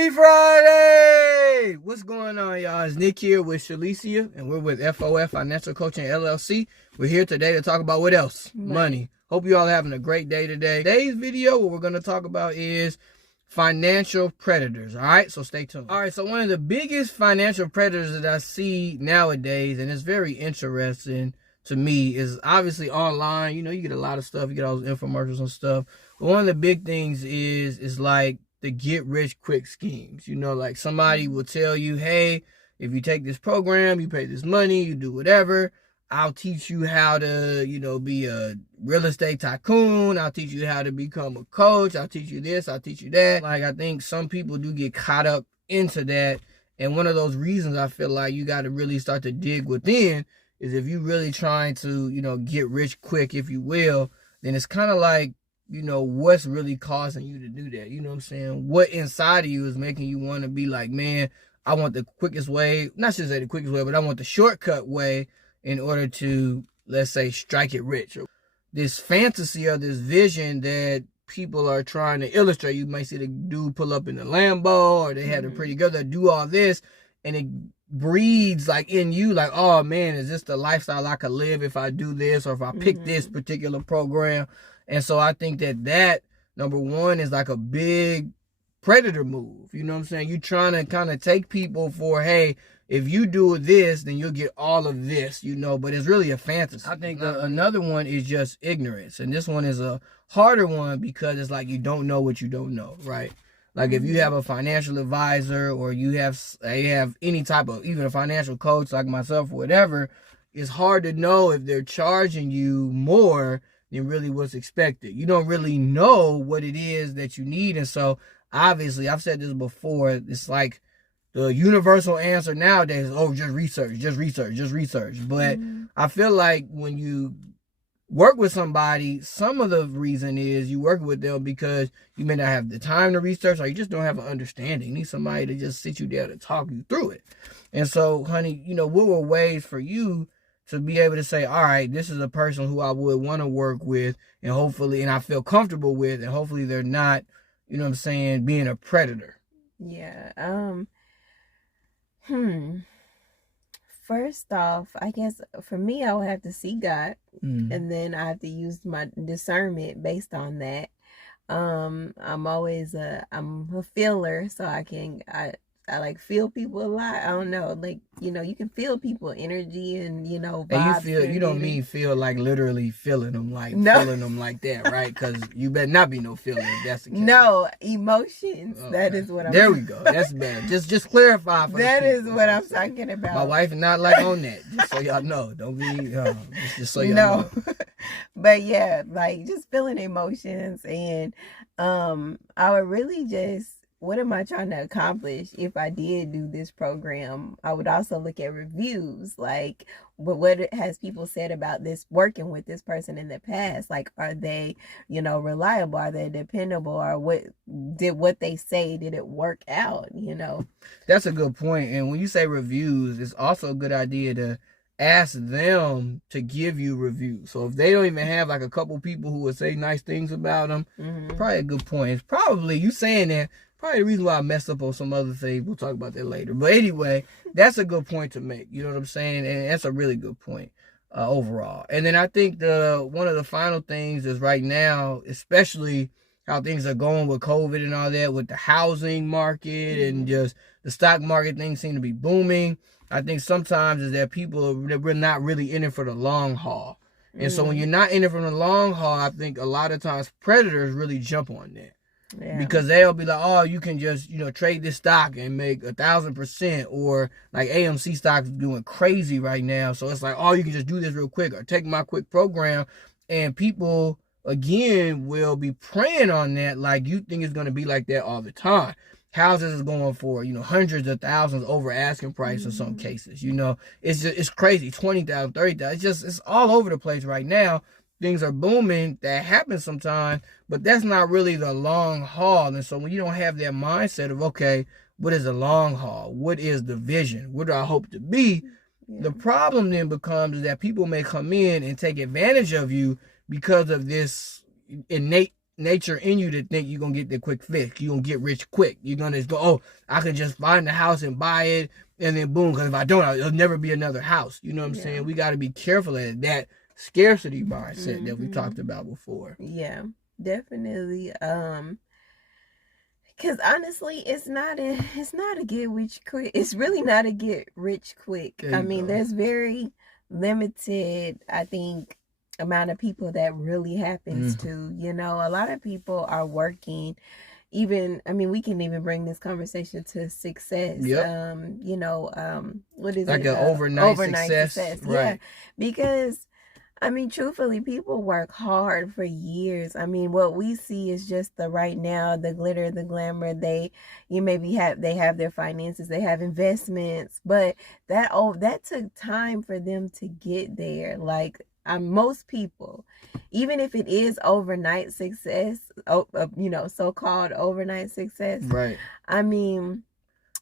Money Friday! What's going on, y'all? It's Nick here with Shalicia, and we're with F.O.F Financial Coaching LLC. We're here today to talk about what else? Money. Hope you all are having a great day today. Today's video, what we're going to talk about is financial predators. All right, so stay tuned. All right, so one of the biggest financial predators that I see nowadays, and it's very interesting to me, is obviously online. You know, you get a lot of stuff. You get all those infomercials and stuff. But one of the big things is like the get rich quick schemes. You know, like somebody will tell you, hey, if you take this program, you pay this money, you do whatever, I'll teach you how to, you know, be a real estate tycoon. I'll teach you how to become a coach. I'll teach you this. I'll teach you that. Like, I think some people do get caught up into that. And one of those reasons I feel like you got to really start to dig within is if you're really trying to, you know, get rich quick, if you will, then it's kind of like, you know, what's really causing you to do that? You know what I'm saying? What inside of you is making you want to be like, man, I want the quickest way, not just say the quickest way, but I want the shortcut way in order to, let's say, strike it rich. This fantasy or this vision that people are trying to illustrate. You might see the dude pull up in a Lambo, or they had a pretty girl that do all this, and it breeds like in you, like, oh man, is this the lifestyle I could live if I do this, or if I pick this particular program? And so I think that number one is like a big predator move. You know what I'm saying? You're trying to kind of take people for, hey, if you do this, then you'll get all of this, you know, but it's really a fantasy. I think another one is just ignorance. And this one is a harder one because it's like you don't know what you don't know, right? Like if you have a financial advisor, or you have any type of, even a financial coach like myself or whatever, it's hard to know if they're charging you more than really what's expected. You don't really know what it is that you need. And so obviously, I've said this before, it's like the universal answer nowadays is, oh, just research, just research, just research. But I feel like when you work with somebody, some of the reason is you work with them because you may not have the time to research, or you just don't have an understanding. You need somebody to just sit you down and talk you through it. And so, honey, you know, what were ways for you to be able to say, all right, this is a person who I would want to work with, and hopefully, and I feel comfortable with, and hopefully they're not, you know what I'm saying, being a predator? Yeah. First off, I guess for me, I would have to see God, and then I have to use my discernment based on that. I'm a feeler, so I like feel people a lot. I don't know, like, you know, you can feel people energy and, you know, vibes. And you don't mean feel like literally feeling them, like feeling them like that, right? Because you better not be no feeling if that's the case. No, emotions. Okay. That is what I'm There we go. That's bad. Just clarify for that is what I'm talking about. My wife is not like on that, just so y'all know. Don't be just so y'all know. But yeah, like just feeling emotions, and I would really just, what am I trying to accomplish if I did do this program? I would also look at reviews, like what has people said about this, working with this person in the past? Like, are they, you know, reliable? Are they dependable? Or what they say, did it work out? You know, that's a good point. And when you say reviews, it's also a good idea to ask them to give you reviews. So if they don't even have like a couple people who would say nice things about them, probably a good point. It's probably, you saying that, probably the reason why I messed up on some other things. We'll talk about that later. But anyway, that's a good point to make. You know what I'm saying? And that's a really good point overall. And then I think one of the final things is right now, especially how things are going with COVID and all that, with the housing market and just the stock market, things seem to be booming. I think sometimes is that we're not really in it for the long haul. And so when you're not in it for the long haul, I think a lot of times predators really jump on that. Yeah. Because they'll be like, oh, you can just, you know, trade this stock and make 1,000%, or like AMC stock is doing crazy right now. So it's like, oh, you can just do this real quick, or take my quick program. And people, again, will be preying on that. Like, you think it's going to be like that all the time. Houses is going for, you know, hundreds of thousands over asking price in some cases. You know, it's crazy. 20,000, 30,000. It's all over the place right now. Things are booming. That happens sometimes, but that's not really the long haul. And so when you don't have that mindset of, okay, what is the long haul? What is the vision? What do I hope to be? Yeah. The problem then becomes that people may come in and take advantage of you because of this innate nature in you to think you're going to get the quick fix. You're going to get rich quick. You're going to go, oh, I can just find the house and buy it, and then boom, because if I don't, there'll never be another house. You know what I'm saying? We got to be careful of that scarcity mindset that we talked about before. Yeah, definitely. Because honestly, it's not a get rich quick. It's really not a get rich quick. I mean, there's very limited, I think, amount of people that really happens to. You know, a lot of people are working. Even, I mean, we can even bring this conversation to success. Yep. You know, what is like it? Like an overnight success. Right. Yeah, because I mean, truthfully, people work hard for years. I mean, what we see is just the right now, the glitter, the glamour. They have their finances, they have investments, but that took time for them to get there. Like most people, even if it is overnight success, so-called overnight success. Right. I mean,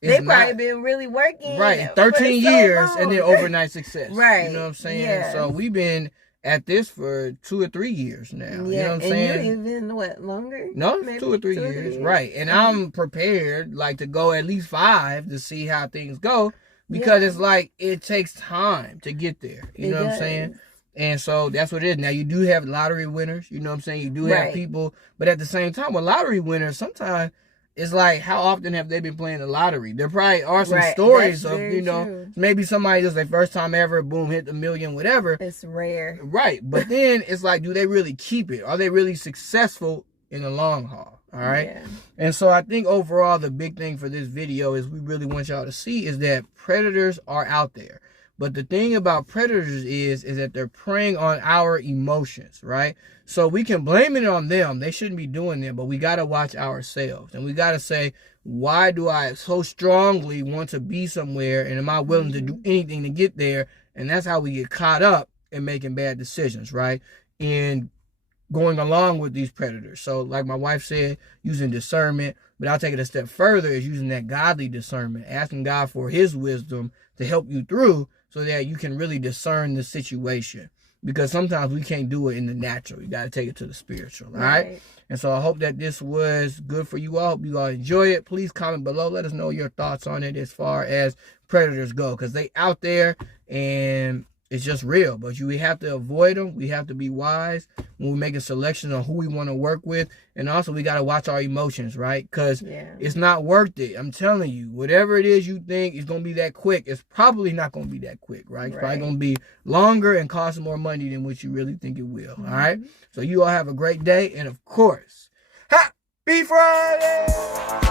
they've probably been really working. Right. 13 years so and then overnight success. Right. You know what I'm saying? Yeah. So we've been at this for 2 or 3 years now. Yeah, you know what I'm saying? And you even, what, longer? No, maybe 2 or 3 years. Right. And I'm prepared, like, to go at least 5 to see how things go, because it's like it takes time to get there. You know what I'm saying? And so that's what it is. Now, you do have lottery winners. You know what I'm saying? You do have people. But at the same time, with lottery winners, sometimes it's like, how often have they been playing the lottery? There probably are some stories of, maybe somebody just their first time ever, boom, hit the million, whatever. It's rare. Right. But then it's like, do they really keep it? Are they really successful in the long haul? All right. Yeah. And so I think overall, the big thing for this video is we really want y'all to see is that predators are out there. But the thing about predators is that they're preying on our emotions, right? So we can blame it on them. They shouldn't be doing that, but we got to watch ourselves. And we got to say, why do I so strongly want to be somewhere? And am I willing to do anything to get there? And that's how we get caught up in making bad decisions, right? And going along with these predators. So like my wife said, using discernment, but I'll take it a step further, is using that godly discernment, asking God for his wisdom to help you through, so that you can really discern the situation. Because sometimes we can't do it in the natural. You got to take it to the spiritual. All right? And so I hope that this was good for you all. Hope you all enjoy it. Please comment below. Let us know your thoughts on it as far as predators go. Because they out there and it's just real. But we have to avoid them. We have to be wise when we make a selection on who we want to work with. And also we got to watch our emotions, right? Because it's not worth it. I'm telling you, whatever it is you think is going to be that quick, it's probably not going to be that quick, right? It's probably going to be longer and cost more money than what you really think it will. All right? So you all have a great day. And of course, Happy Friday!